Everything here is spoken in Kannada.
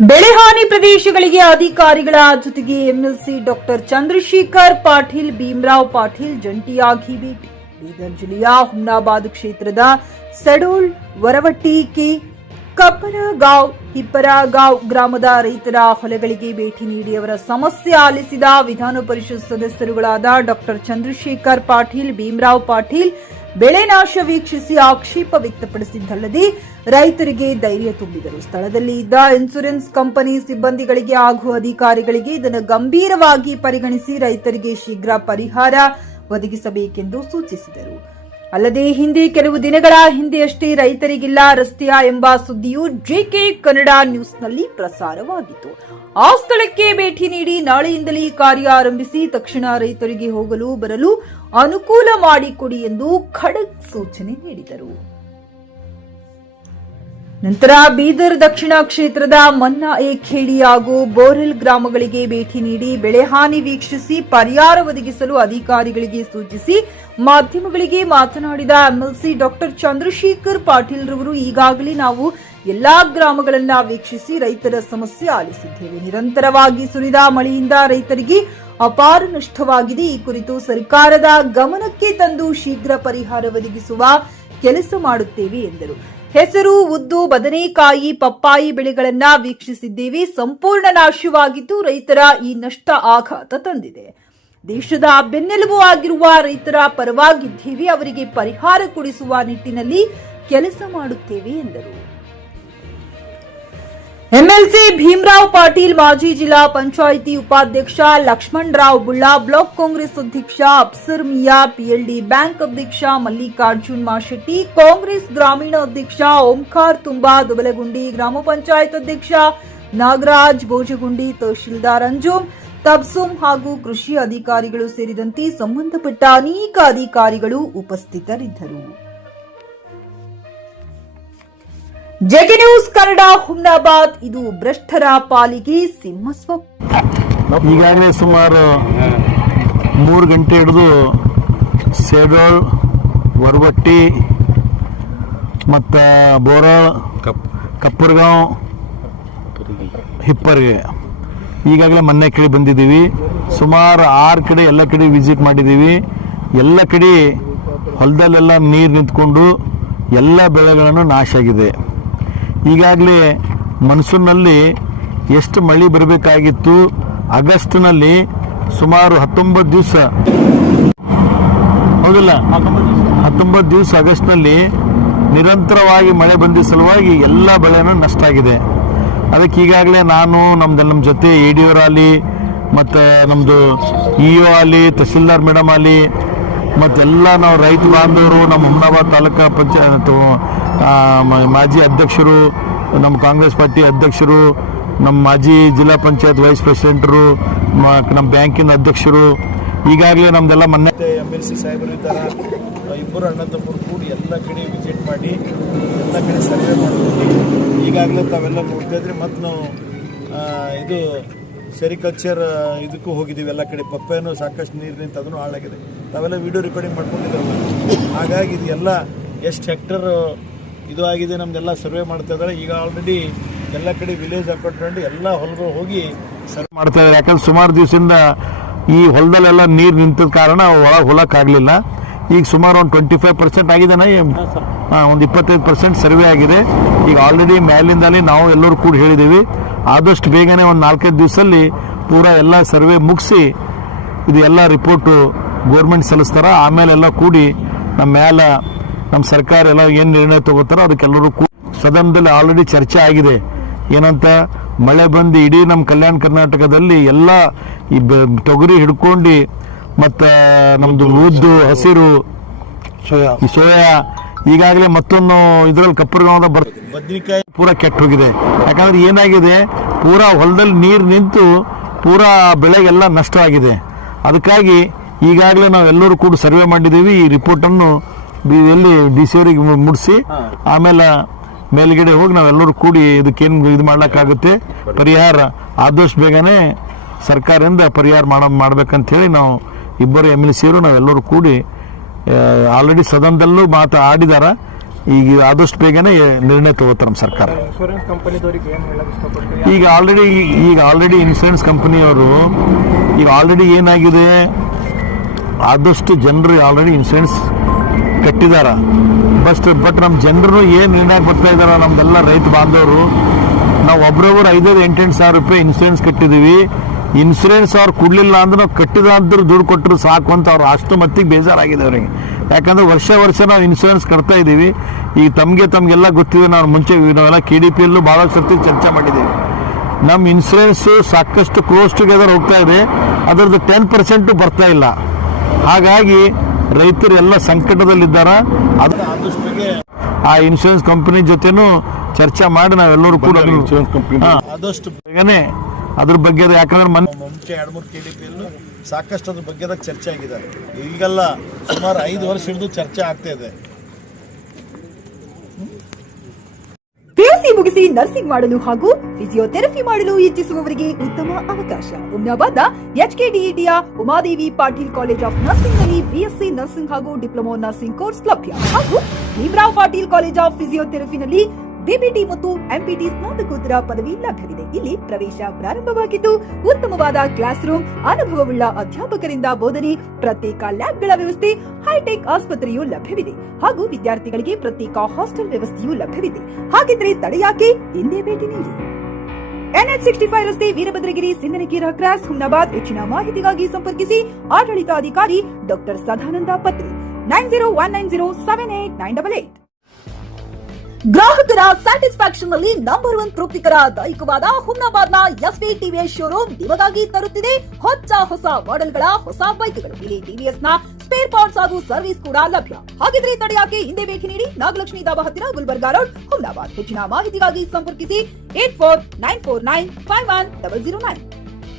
ಬೆಳೆಹಾನಿ ಪ್ರದೇಶಗಳಿಗೆ ಅಧಿಕಾರಿಗಳ ಜೊತೆಗೆ ಎಂಎಲ್ಸಿ ಡಾಕ್ಟರ್ ಚಂದ್ರಶೇಖರ್ ಪಾಟೀಲ್ ಭೀಮರಾವ್ ಪಾಟೀಲ್ ಜಂಟಿಯಾಗಿ ಭೇಟಿ. ಬೀದರ್ ಜಿಲ್ಲೆಯ ಹುಮ್ನಾಬಾದ್ ಕ್ಷೇತ್ರದ ಸಡೋಲ್ ವರವಟ್ಟಿ ಕೆ ಕಪ್ಪರಗಾಂವ್ ಹಿಪ್ಪರಗಾಂವ್ ಗ್ರಾಮದ ರೈತರ ಹೊಲಗಳಿಗೆ ಭೇಟಿ ನೀಡಿ ಅವರ ಸಮಸ್ಯೆ ಆಲಿಸಿದ ವಿಧಾನ ಪರಿಷತ್ ಸದಸ್ಯರುಗಳಾದ ಡಾಕ್ಟರ್ ಚಂದ್ರಶೇಖರ್ ಪಾಟೀಲ್ ಭೀಮರಾವ್ ಪಾಟೀಲ್ ಬೆಳೆ ನಾಶ ವೀಕ್ಷಿಸಿ ಆಕ್ಷೇಪ ವ್ಯಕ್ತಪಡಿಸಿದ್ದಲ್ಲದೆ ರೈತರಿಗೆ ಧೈರ್ಯ ತುಂಬಿದರು. ಸ್ಥಳದಲ್ಲಿ ಇದ್ದ ಇನ್ಶೂರೆನ್ಸ್ ಕಂಪನಿ ಸಿಬ್ಬಂದಿಗಳಿಗೆ ಹಾಗೂ ಅಧಿಕಾರಿಗಳಿಗೆ ಇದನ್ನು ಗಂಭೀರವಾಗಿ ಪರಿಗಣಿಸಿ ರೈತರಿಗೆ ಶೀಘ್ರ ಪರಿಹಾರ ಒದಗಿಸಬೇಕೆಂದು ಸೂಚಿಸಿದರು. ಅಲ್ಲದೆ ಹಿಂದೆ ಕೆಲವು ದಿನಗಳ ಹಿಂದೆಯಷ್ಟೇ ರೈತರಿಗಿಲ್ಲ ರಸ್ತೆಯ ಎಂಬ ಸುದ್ದಿಯು ಜೆಕೆ ಕನ್ನಡ ನ್ಯೂಸ್ನಲ್ಲಿ ಪ್ರಸಾರವಾಗಿತ್ತು. ಆ ಸ್ಥಳಕ್ಕೆ ಭೇಟಿ ನೀಡಿ ನಾಳೆಯಿಂದಲೇ ಕಾರ್ಯ ಆರಂಭಿಸಿ ತಕ್ಷಣ ರೈತರಿಗೆ ಹೋಗಲು ಬರಲು ಅನುಕೂಲ ಮಾಡಿಕೊಡಿ ಎಂದು ಖಡಕ್ ಸೂಚನೆ ನೀಡಿದರು. ನಂತರ ಬೀದರ್ ದಕ್ಷಿಣ ಕ್ಷೇತ್ರದ ಮನ್ನಾ ಖೇಡಿ ಹಾಗೂ ಬೋರೆಲ್ ಗ್ರಾಮಗಳಿಗೆ ಭೇಟಿ ನೀಡಿ ಬೆಳೆ ಹಾನಿ ವೀಕ್ಷಿಸಿ ಪರಿಹಾರ ಒದಗಿಸಲು ಅಧಿಕಾರಿಗಳಿಗೆ ಸೂಚಿಸಿ ಮಾಧ್ಯಮಗಳಿಗೆ ಮಾತನಾಡಿದ ಎಂಎಲ್ಸಿ ಡಾಕ್ಟರ್ ಚಂದ್ರಶೇಖರ್ ಪಾಟೀಲ್ ರವರು ಈಗಾಗಲೇ ನಾವು ಎಲ್ಲಾ ಗ್ರಾಮಗಳನ್ನ ವೀಕ್ಷಿಸಿ ರೈತರ ಸಮಸ್ಯೆ ಆಲಿಸಿದ್ದೇವೆ. ನಿರಂತರವಾಗಿ ಸುರಿದ ಮಳೆಯಿಂದ ರೈತರಿಗೆ ಅಪಾರ ನಷ್ಟವಾಗಿದೆ. ಈ ಕುರಿತು ಸರ್ಕಾರದ ಗಮನಕ್ಕೆ ತಂದು ಶೀಘ್ರ ಪರಿಹಾರ ಒದಗಿಸುವ ಕೆಲಸ ಮಾಡುತ್ತೇವೆ ಎಂದರು. ಹೆಸರು, ಉದ್ದು, ಬದನೆಕಾಯಿ, ಪಪ್ಪಾಯಿ ಬೆಳೆಗಳನ್ನ ವೀಕ್ಷಿಸಿದ್ದೇವೆ. ಸಂಪೂರ್ಣ ನಾಶವಾಗಿದ್ದು ರೈತರ ಈ ನಷ್ಟ ಆಘಾತ ತಂದಿದೆ. ದೇಶದ ಬೆನ್ನೆಲುಬು ಆಗಿರುವ ರೈತರ ಪರವಾಗಿದ್ದೇವೆ. ಅವರಿಗೆ ಪರಿಹಾರ ಕೊಡಿಸುವ ನಿಟ್ಟಿನಲ್ಲಿ ಕೆಲಸ ಮಾಡುತ್ತೇವೆ ಎಂದರು. ಎಂಎಲ್ಸಿ ಭೀಮರಾವ್ ಪಾಟೀಲ್, ಮಾಜಿ ಜಿಲ್ಲಾ ಪಂಚಾಯಿತಿ ಉಪಾಧ್ಯಕ್ಷ ಲಕ್ಷ್ಮಣರಾವ್ ಬುಳ್ಳಾ, ಬ್ಲಾಕ್ ಕಾಂಗ್ರೆಸ್ ಅಧ್ಯಕ್ಷ ಅಫ್ಸರ್ ಮಿಯಾ, ಪಿಎಲ್ಡಿ ಬ್ಯಾಂಕ್ ಅಧ್ಯಕ್ಷ ಮಲ್ಲಿಕಾರ್ಜುನ್ ಮಾಶೆಟ್ಟಿ, ಕಾಂಗ್ರೆಸ್ ಗ್ರಾಮೀಣ ಅಧ್ಯಕ್ಷ ಓಂಕಾರ್ ತುಂಬಾ ದುಬಲಗುಂಡಿ, ಗ್ರಾಮ ಪಂಚಾಯತ್ ಅಧ್ಯಕ್ಷ ನಾಗರಾಜ್ ಬೋಜಗುಂಡಿ, ತಹಶೀಲ್ದಾರ್ ಅಂಜುಮ್ ತಬ್ಸುಮ್ ಹಾಗೂ ಕೃಷಿ ಅಧಿಕಾರಿಗಳು ಸೇರಿದಂತೆ ಸಂಬಂಧಪಟ್ಟ ಅನೇಕ ಅಧಿಕಾರಿಗಳು ಉಪಸ್ಥಿತರಿದ್ದರು. JK news Kannada Humnabad. ಇದು ಭ್ರಷ್ಟರ ಪಾಲಿಗೆ ಸಿಂಹಸ್ವಪ್ನ. ಈಗಾಗಲೇ ಸುಮಾರು 3 ಗಂಟೆ ಹಿಡಿದು ಸೇಡೋಳ್, ವರವಟ್ಟಿ ಮತ್ತು ಬೋರಳ್, ಕಪ್ಪರ್ಗಾಂವ್, ಹಿಪ್ಪರಿಗೆ ಈಗಾಗಲೇ ಮೊನ್ನೆ ಕಡೆ ಬಂದಿದ್ದೀವಿ. ಸುಮಾರು 6 ಕಡೆ ಎಲ್ಲ ಕಡೆ ವಿಸಿಟ್ ಮಾಡಿದ್ದೀವಿ. ಎಲ್ಲ ಕಡೆ ಹೊಲದಲ್ಲೆಲ್ಲ ನೀರು ನಿಂತ್ಕೊಂಡು ಎಲ್ಲ ಬೆಳೆಗಳನ್ನು ನಾಶ ಆಗಿದೆ. ಈಗಾಗಲೇ ಮನ್ಸೂನ್ನಲ್ಲಿ ಎಷ್ಟು ಮಳೆ ಬರಬೇಕಾಗಿತ್ತು, ಆಗಸ್ಟ್ನಲ್ಲಿ ಸುಮಾರು 19 ದಿವಸ ಹೌದಿಲ್ಲ, 19 ದಿವಸ ಆಗಸ್ಟ್ನಲ್ಲಿ ನಿರಂತರವಾಗಿ ಮಳೆ ಬಂದ ಸಲುವಾಗಿ ಎಲ್ಲ ಬೆಳೆನೂ ನಷ್ಟ ಆಗಿದೆ. ಅದಕ್ಕೆ ಈಗಾಗಲೇ ನಾನು ನಮ್ಮ ಜೊತೆ ADO ಆಗಲಿ ಮತ್ತು ನಮ್ಮದು EO ಆಗಲಿ, ತಹಸೀಲ್ದಾರ್ ಮೇಡಮ್ ಆಗಲಿ ಮತ್ತೆಲ್ಲ ನಾವು ರೈತ ಬಾಂಧವರು, ನಮ್ಮ ಹುಮ್ನಾಬಾದ್ ತಾಲೂಕಾ ಪಂಚಾಯತ್ ಮಾಜಿ ಅಧ್ಯಕ್ಷರು, ನಮ್ಮ ಕಾಂಗ್ರೆಸ್ ಪಾರ್ಟಿ ಅಧ್ಯಕ್ಷರು, ನಮ್ಮ ಮಾಜಿ ಜಿಲ್ಲಾ ಪಂಚಾಯತ್ ವೈಸ್ ಪ್ರೆಸಿಡೆಂಟರು, ನಮ್ಮ ಬ್ಯಾಂಕಿನ ಅಧ್ಯಕ್ಷರು, ಈಗಾಗಲೇ ನಮ್ದೆಲ್ಲ ಮೊನ್ನೆ MLC ಸಾಹೇಬರು ಇದ್ದಾರೆ, ಇಬ್ಬರು ಅಣ್ಣ ತಮ್ಮರು ಕೂಡಿ ಎಲ್ಲ ಕಡೆ ವಿಸಿಟ್ ಮಾಡಿ ಎಲ್ಲ ಕಡೆ ಸರ್ವೆ ಮಾಡ್ತೀವಿ. ಈಗಾಗಲೇ ತಾವೆಲ್ಲ ನೋಡ್ತಿದ್ರೆ ಮತ್ತು ನಾವು ಇದು ಸೆರಿಕಲ್ಚರ್ ಇದಕ್ಕೂ ಹೋಗಿದ್ದೀವಿ. ಎಲ್ಲ ಕಡೆ ಪಪ್ಪೆನೂ ಸಾಕಷ್ಟು ನೀರು ನಿಂತು ಅದನ್ನು ಹಾಳಾಗಿದೆ. ತಾವೆಲ್ಲ ವಿಡಿಯೋ ರೆಕಾರ್ಡಿಂಗ್ ಮಾಡ್ಕೊಂಡಿದ್ದಾರಲ್ಲ, ಹಾಗಾಗಿ ಇದು ಎಲ್ಲ ಎಷ್ಟು ಹೆಕ್ಟರ್ ಇದು ಆಗಿದೆ ನಮ್ದೆಲ್ಲ ಸರ್ವೆ ಮಾಡ್ತಾ ಇದ್ದಾರೆ. ಈಗ ಆಲ್ರೆಡಿ ಎಲ್ಲ ಕಡೆ ವಿಲೇಜ್ ಹಾಕೊಂಡು ಎಲ್ಲ ಹೊಲಗಳು ಹೋಗಿ ಸರ್ವೆ ಮಾಡ್ತಾ ಇದ್ದಾರೆ. ಯಾಕಂದ್ರೆ ಸುಮಾರು ದಿವಸದಿಂದ ಈ ಹೊಲದಲ್ಲೆಲ್ಲ ನೀರು ನಿಂತದ ಕಾರಣ ಒಳಗೆ ಹೊಲಕ್ಕಾಗಲಿಲ್ಲ. ಈಗ ಸುಮಾರು ಒಂದು 25% ಆಗಿದೆನಾ, ಒಂದು 25% ಸರ್ವೆ ಆಗಿದೆ. ಈಗ ಆಲ್ರೆಡಿ ಮೇಲಿಂದಲೇ ನಾವು ಎಲ್ಲರೂ ಕೂಡ ಹೇಳಿದ್ದೀವಿ, ಆದಷ್ಟು ಬೇಗನೆ ಒಂದು 4-5 ದಿವಸದಲ್ಲಿ ಪೂರಾ ಎಲ್ಲ ಸರ್ವೆ ಮುಗಿಸಿ ಇದು ಎಲ್ಲ ರಿಪೋರ್ಟು ಗೋರ್ಮೆಂಟ್ ಸಲ್ಲಿಸ್ತಾರ. ಆಮೇಲೆ ಎಲ್ಲ ಕೂಡಿ ನಮ್ಮ ಸರ್ಕಾರ ಎಲ್ಲ ಏನು ನಿರ್ಣಯ ತಗೋತಾರೋ ಅದಕ್ಕೆಲ್ಲರೂ ಕೂಡ ಸದನದಲ್ಲಿ ಆಲ್ರೆಡಿ ಚರ್ಚೆ ಆಗಿದೆ. ಏನಂತ ಮಳೆ ಬಂದು ಇಡೀ ನಮ್ಮ ಕಲ್ಯಾಣ ಕರ್ನಾಟಕದಲ್ಲಿ ಎಲ್ಲ ಈ ತೊಗರಿ ಹಿಡ್ಕೊಂಡು ಮತ್ತು ನಮ್ಮದು ಉದ್ದು, ಹಸಿರು, ಸೋಯಾ, ಈಗಾಗಲೇ ಮತ್ತೊಂದು ಇದರಲ್ಲಿ ಕಪ್ಪರ್ಗಾಂವದ ಬದನೆಕಾಯಿ ಪೂರಾ ಕೆಟ್ಟು ಹೋಗಿದೆ. ಯಾಕಂದ್ರೆ ಏನಾಗಿದೆ, ಪೂರಾ ಹೊಲದಲ್ಲಿ ನೀರು ನಿಂತು ಪೂರಾ ಬೆಳೆಗೆಲ್ಲ ನಷ್ಟವಾಗಿದೆ. ಅದಕ್ಕಾಗಿ ಈಗಾಗಲೇ ನಾವೆಲ್ಲರೂ ಕೂಡ ಸರ್ವೆ ಮಾಡಿದ್ದೀವಿ. ಈ ರಿಪೋರ್ಟನ್ನು ಎಲ್ಲಿ DC ಅವರಿಗೆ ಮುಡಿಸಿ ಆಮೇಲೆ ಮೇಲ್ಗಡೆ ಹೋಗಿ ನಾವೆಲ್ಲರೂ ಕೂಡಿ ಇದಕ್ಕೇನು ಇದು ಮಾಡ್ಲಿಕ್ಕಾಗುತ್ತೆ, ಪರಿಹಾರ ಆದಷ್ಟು ಬೇಗನೆ ಸರ್ಕಾರದಿಂದ ಪರಿಹಾರ ಮಾಡ್ಬೇಕಂತೇಳಿ ನಾವು ಇಬ್ಬರು MLC ಅವರು ನಾವೆಲ್ಲರೂ ಕೂಡಿ ಆಲ್ರೆಡಿ ಸದನದಲ್ಲೂ ಆಡಿದಾರ. ಈಗ ಆದಷ್ಟು ಬೇಗನೆ ನಿರ್ಣಯ ತಗೋತಾರೆ ನಮ್ಮ ಸರ್ಕಾರ. ಇನ್ಶೂರೆನ್ಸ್ ಕಂಪನಿದವ್ರಿಗೆ ಏನು ಹೇಳಕ್ ಇಷ್ಟಪಡ್ತೀವಿ? ಈಗ ಆಲ್ರೆಡಿ ಇನ್ಶೂರೆನ್ಸ್ ಕಂಪನಿಯವರು ಈಗ ಆಲ್ರೆಡಿ ಏನಾಗಿದೆ, ಆದಷ್ಟು ಜನರು ಆಲ್ರೆಡಿ ಇನ್ಶೂರೆನ್ಸ್ ಕಟ್ಟಿದಾರ. ಬಟ್ ನಮ್ಮ ಜನರು ಏನು ನಿರ್ಣಯ ಬರ್ತಾ ಇದಾರ, ನಮ್ದೆಲ್ಲ ರೈತ ಬಾಂಧವರು, ನಾವು ಒಬ್ರೊಬ್ರು 5,000-8,000 ಸಾವಿರ ರೂಪಾಯಿ ಇನ್ಶೂರೆನ್ಸ್ ಕಟ್ಟಿದೀವಿ. ಇನ್ಶೂರೆನ್ಸ್ ಅವ್ರು ಕೊಡ್ಲಿಲ್ಲ ಅಂದ್ರೆ ನಾವು ಕಟ್ಟಿದ ಅಂತ ದುಡ್ಡು ಕೊಟ್ಟರು ಸಾಕು ಅಂತ ಅವ್ರು ಅಷ್ಟು ಮಟ್ಟಿಗೆ ಬೇಜಾರಾಗಿದೆ ಅವರಿಗೆ. ಯಾಕಂದ್ರೆ ವರ್ಷ ನಾವು ಇನ್ಶೂರೆನ್ಸ್ ಕಟ್ತಾ ಇದ್ದೀವಿ. ಈಗ ತಮಗೆಲ್ಲ ಗೊತ್ತಿದೆ, ನಾವು ಮುಂಚೆ ನಾವೆಲ್ಲ KDPಯಲ್ಲೂ ಭಾಳ ಸರ್ತಿ ಚರ್ಚೆ ಮಾಡಿದ್ದೀವಿ. ನಮ್ಮ ಇನ್ಶೂರೆನ್ಸ್ ಸಾಕಷ್ಟು ಕ್ಲೋಸ್ ಟುಗೆದರ್ ಹೋಗ್ತಾ ಇದೆ, ಅದರದ್ದು 10% ಬರ್ತಾ ಇಲ್ಲ. ಹಾಗಾಗಿ ರೈತರು ಎಲ್ಲ ಸಂಕಟದಲ್ಲಿದ್ದಾರೆ. ಅದು ಆದಷ್ಟು ಆ ಇನ್ಶೂರೆನ್ಸ್ ಕಂಪನಿ ಜೊತೆನೂ ಚರ್ಚೆ ಮಾಡಿ ನಾವೆಲ್ಲರೂ ಕೂಡ ಇನ್ಶೂರೆನ್ಸ್ ಕಂಪನಿ ಆದಷ್ಟು ಬೇಗನೆ ಅದ್ರ ಬಗ್ಗೆ, ಯಾಕಂದ್ರೆ ಮುಂಚೆ 2-3 KDPಯಲ್ಲೂ ಸಾಕಷ್ಟು ಅದ್ರ ಬಗ್ಗೆ ಚರ್ಚೆ ಆಗಿದೆ. ಈಗೆಲ್ಲ ಸುಮಾರು 5 ವರ್ಷ ಹಿಡಿದು ಚರ್ಚೆ ಆಗ್ತಾ ಇದೆ. PUC ಮುಗಿಸಿ ನರ್ಸಿಂಗ್ ಮಾಡಲು ಹಾಗೂ ಫಿಸಿಯೋಥೆರಪಿ ಮಾಡಲು ಇಚ್ಛಿಸುವವರಿಗೆ ಉತ್ತಮ ಅವಕಾಶ. ಹುಮ್ನಾಬಾದ್ನ HKDETಯ Umadevi Patil college of nursing ನಲ್ಲಿ BSc ನರ್ಸಿಂಗ್ ಹಾಗೂ ಡಿಪ್ಲೊಮಾ ನರ್ಸಿಂಗ್ ಕೋರ್ಸ್ ಲಭ್ಯ. ಹಾಗೂ ಭೀಮರಾವ್ ಪಾಟೀಲ್ ಕಾಲೇಜ್ ಆಫ್ ಫಿಸಿಯೋಥೆರಪಿನಲ್ಲಿ BPT ಮತ್ತು MPT ಸ್ನಾತಕೋತ್ತರ ಪದವಿ ಲಭ್ಯವಿದೆ. ಇಲ್ಲಿ ಪ್ರವೇಶ ಪ್ರಾರಂಭವಾಗಿದ್ದು ಉತ್ತಮವಾದ ಕ್ಲಾಸ್ ರೂಮ್, ಅನುಭವವುಳ್ಳ ಅಧ್ಯಾಪಕರಿಂದ ಬೋಧನೆ, ಪ್ರತ್ಯೇಕ ಲ್ಯಾಬ್ಗಳ ವ್ಯವಸ್ಥೆ, ಹೈಟೆಕ್ ಆಸ್ಪತ್ರೆಯೂ ಲಭ್ಯವಿದೆ. ಹಾಗೂ ವಿದ್ಯಾರ್ಥಿಗಳಿಗೆ ಪ್ರತ್ಯೇಕ ಹಾಸ್ಟೆಲ್ ವ್ಯವಸ್ಥೆಯೂ ಲಭ್ಯವಿದೆ. ಹಾಗಿದ್ರೆ ತಡೆಯಾಕೆ, ಹಿಂದೆ ಭೇಟಿ ನೀಡಿ. NH65 ರಸ್ತೆ, ವೀರಭದ್ರಗಿರಿ, ಸಿಂದನಕೀರ ಕ್ರಾಸ್, ಹುಮ್ನಾಬಾದ್. ಹೆಚ್ಚಿನ ಮಾಹಿತಿಗಾಗಿ ಸಂಪರ್ಕಿಸಿ ಆಡಳಿತಾಧಿಕಾರಿ ಡಾಕ್ಟರ್ ಸದಾನಂದ ಪತ್ರಿ 9019078988. ಗ್ರಾಹಕರ ಸ್ಯಾಟಿಸ್ಫ್ಯಾಕ್ಷನ್ ನಲ್ಲಿ ನಂಬರ್ 1 ತೃಪ್ತಿಕರ ದೈಹಿಕವಾದ ಹುಮ್ನಾಬಾದ್ನ SV TVS ಶೋರೂಮ್ ನಿಮಗಾಗಿ ತರುತ್ತಿದೆ ಹೊಸ ಮಾಡೆಲ್ಗಳ ಹೊಸ ಬೈಕ್ಗಳು. ಇಲ್ಲಿ TVS ನ ಸ್ಪೇರ್ ಪಾರ್ಟ್ಸ್ ಹಾಗೂ ಸರ್ವಿಸ್ ಕೂಡ ಲಭ್ಯ. ಹಾಗಿದ್ರೆ ತಡೆಯಾಕೆ, ಹಿಂದೆ ಭೇಟಿ ನೀಡಿ. ನಾಗಲಕ್ಷ್ಮಿ ದಾಬಾ ಹತ್ತಿರ, ಗುಲ್ಬರ್ಗಾ ರೋಡ್, ಹುಮ್ನಾಬಾದ್. ಹೆಚ್ಚಿನ ಮಾಹಿತಿಗಾಗಿ ಸಂಪರ್ಕಿಸಿ 8494951009.